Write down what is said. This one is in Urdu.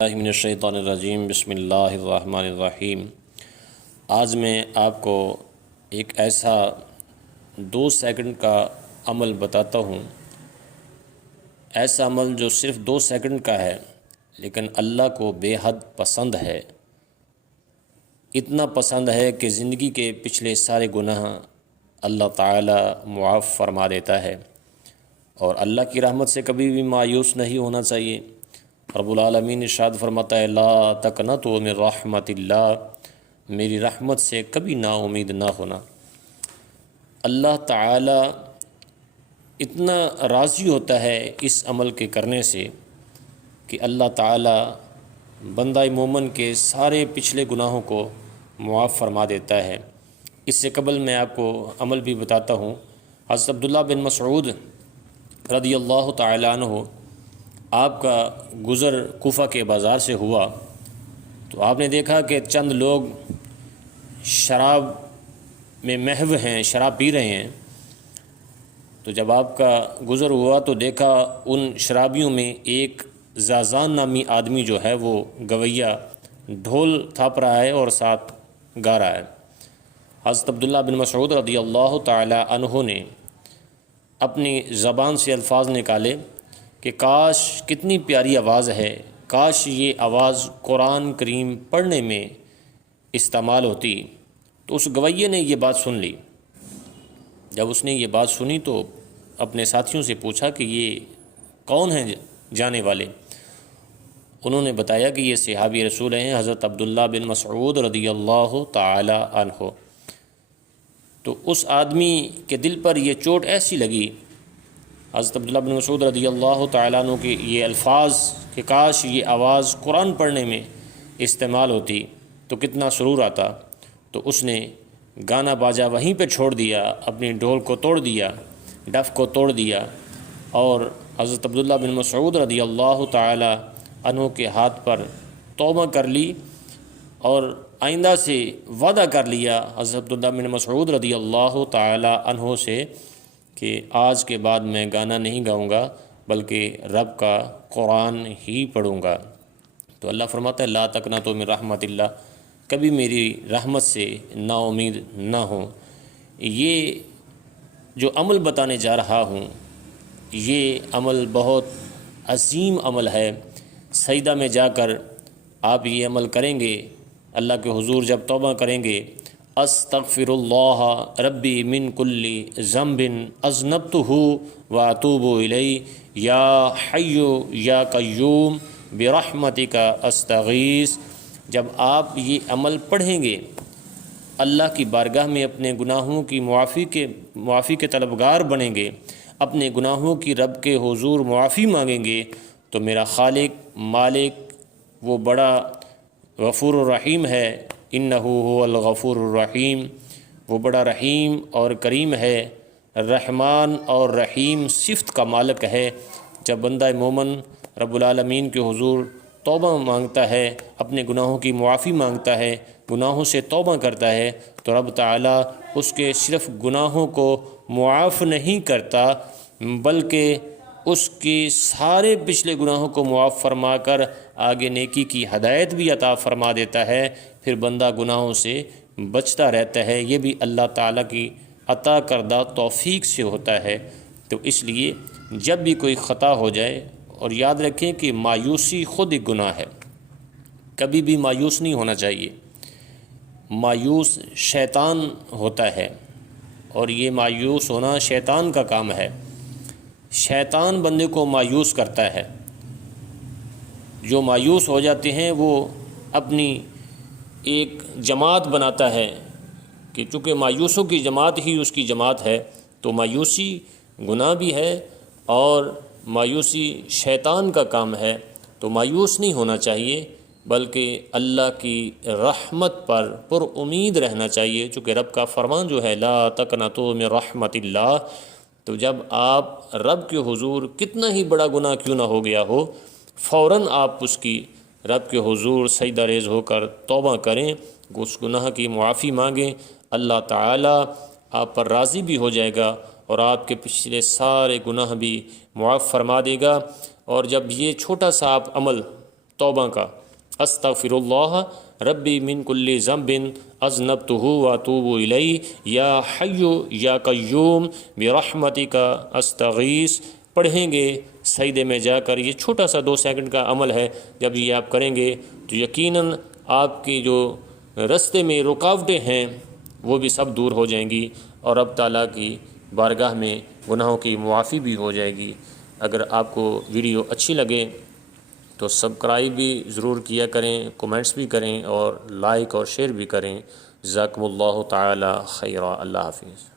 من الشیطان الرجیم بسم اللہ الرحمن الرحیم۔ آج میں آپ کو ایک ایسا 2 سیکنڈ کا عمل بتاتا ہوں، ایسا عمل جو صرف 2 سیکنڈ کا ہے لیکن اللہ کو بے حد پسند ہے۔ اتنا پسند ہے کہ زندگی کے پچھلے سارے گناہ اللہ تعالی معاف فرما دیتا ہے، اور اللہ کی رحمت سے کبھی بھی مایوس نہیں ہونا چاہیے۔ رب العالمین ارشاد فرماتا ہے لا تقنطوا من رحمت اللہ، میری رحمت سے کبھی نا امید نہ ہونا۔ اللہ تعالی اتنا راضی ہوتا ہے اس عمل کے کرنے سے کہ اللہ تعالی بندہ مومن کے سارے پچھلے گناہوں کو معاف فرما دیتا ہے۔ اس سے قبل میں آپ کو عمل بھی بتاتا ہوں۔ حضرت عبداللہ بن مسعود رضی اللہ تعالی عنہ آپ کا گزر کوفہ کے بازار سے ہوا تو آپ نے دیکھا کہ چند لوگ شراب میں محو ہیں، شراب پی رہے ہیں۔ تو جب آپ کا گزر ہوا تو دیکھا ان شرابیوں میں ایک زازان نامی آدمی جو ہے وہ گویا ڈھول تھاپ رہا ہے اور ساتھ گا رہا ہے۔ حضرت عبداللہ بن مسعود رضی اللہ تعالی عنہ نے اپنی زبان سے الفاظ نکالے کہ کاش کتنی پیاری آواز ہے، کاش یہ آواز قرآن کریم پڑھنے میں استعمال ہوتی۔ تو اس گویے نے یہ بات سن لی۔ جب اس نے یہ بات سنی تو اپنے ساتھیوں سے پوچھا کہ یہ کون ہیں جانے والے؟ انہوں نے بتایا کہ یہ صحابی رسول ہیں حضرت عبداللہ بن مسعود رضی اللہ تعالی عنہ۔ تو اس آدمی کے دل پر یہ چوٹ ایسی لگی، حضرت عبداللہ بن مسعود رضی اللہ تعالیٰ عنہ کے یہ الفاظ کہ کاش یہ آواز قرآن پڑھنے میں استعمال ہوتی تو کتنا سرور آتا۔ تو اس نے گانا باجا وہیں پہ چھوڑ دیا، اپنی ڈھول کو توڑ دیا، ڈف کو توڑ دیا، اور حضرت عبداللہ بن مسعود رضی اللہ تعالیٰ عنہ کے ہاتھ پر توبہ کر لی اور آئندہ سے وعدہ کر لیا حضرت عبداللہ بن مسعود رضی اللہ تعالیٰ عنہ سے کہ آج کے بعد میں گانا نہیں گاؤں گا بلکہ رب کا قرآن ہی پڑھوں گا۔ تو اللہ فرماتا ہے لا تقنطوا من رحمت اللہ، کبھی میری رحمت سے نا امید نہ ہوں۔ یہ جو عمل بتانے جا رہا ہوں یہ عمل بہت عظیم عمل ہے۔ سجدہ میں جا کر آپ یہ عمل کریں گے، اللہ کے حضور جب توبہ کریں گے استغفر اللہ ربی من کل ذنب اذنبتہ واتوب الیہ یا حی یا قیوم برحمتک استغیث۔ جب آپ یہ عمل پڑھیں گے، اللہ کی بارگاہ میں اپنے گناہوں کی معافی کے طلبگار بنیں گے، اپنے گناہوں کی رب کے حضور معافی مانگیں گے، تو میرا خالق مالک وہ بڑا غفور الرحیم ہے، انہ هو الغفور الرحیم، وہ بڑا رحیم اور کریم ہے، رحمان اور رحیم صفت کا مالک ہے۔ جب بندہ مومن رب العالمین کے حضور توبہ مانگتا ہے، اپنے گناہوں کی معافی مانگتا ہے، گناہوں سے توبہ کرتا ہے، تو رب تعالیٰ اس کے صرف گناہوں کو معاف نہیں کرتا بلکہ اس کے سارے پچھلے گناہوں کو معاف فرما کر آگے نیکی کی ہدایت بھی عطا فرما دیتا ہے، پھر بندہ گناہوں سے بچتا رہتا ہے۔ یہ بھی اللہ تعالیٰ کی عطا کردہ توفیق سے ہوتا ہے۔ تو اس لیے جب بھی کوئی خطا ہو جائے، اور یاد رکھیں کہ مایوسی خود ایک گناہ ہے، کبھی بھی مایوس نہیں ہونا چاہیے۔ مایوس شیطان ہوتا ہے، اور یہ مایوس ہونا شیطان کا کام ہے۔ شیطان بندے کو مایوس کرتا ہے۔ جو مایوس ہو جاتے ہیں وہ اپنی ایک جماعت بناتا ہے کہ چونکہ مایوسوں کی جماعت ہی اس کی جماعت ہے، تو مایوسی گناہ بھی ہے اور مایوسی شیطان کا کام ہے۔ تو مایوس نہیں ہونا چاہیے بلکہ اللہ کی رحمت پر پر امید رہنا چاہیے، چونکہ رب کا فرمان جو ہے لا تقنطوا من رحمت اللہ۔ تو جب آپ رب کے حضور کتنا ہی بڑا گناہ کیوں نہ ہو گیا ہو، فوراً آپ اس کی رب کے حضور سجدہ ریز ہو کر توبہ کریں، اس گناہ کی معافی مانگیں، اللہ تعالیٰ آپ پر راضی بھی ہو جائے گا اور آپ کے پچھلے سارے گناہ بھی معاف فرما دے گا۔ اور جب یہ چھوٹا سا آپ عمل توبہ کا، استغفر اللہ ربی من کل ذنب اذنبتہ واتوب الیہ یا حی یا قیوم برحمتک استغیث پڑھیں گے سجدے میں جا کر۔ یہ چھوٹا سا 2 سیکنڈ کا عمل ہے، جب یہ آپ کریں گے تو یقیناً آپ کی جو رستے میں رکاوٹیں ہیں وہ بھی سب دور ہو جائیں گی، اور رب تعالیٰ کی بارگاہ میں گناہوں کی معافی بھی ہو جائے گی۔ اگر آپ کو ویڈیو اچھی لگے تو سبسکرائب بھی ضرور کیا کریں، کومنٹس بھی کریں، اور لائک اور شیئر بھی کریں۔ جزاکم اللہ تعالی خیرا۔ اللہ حافظ۔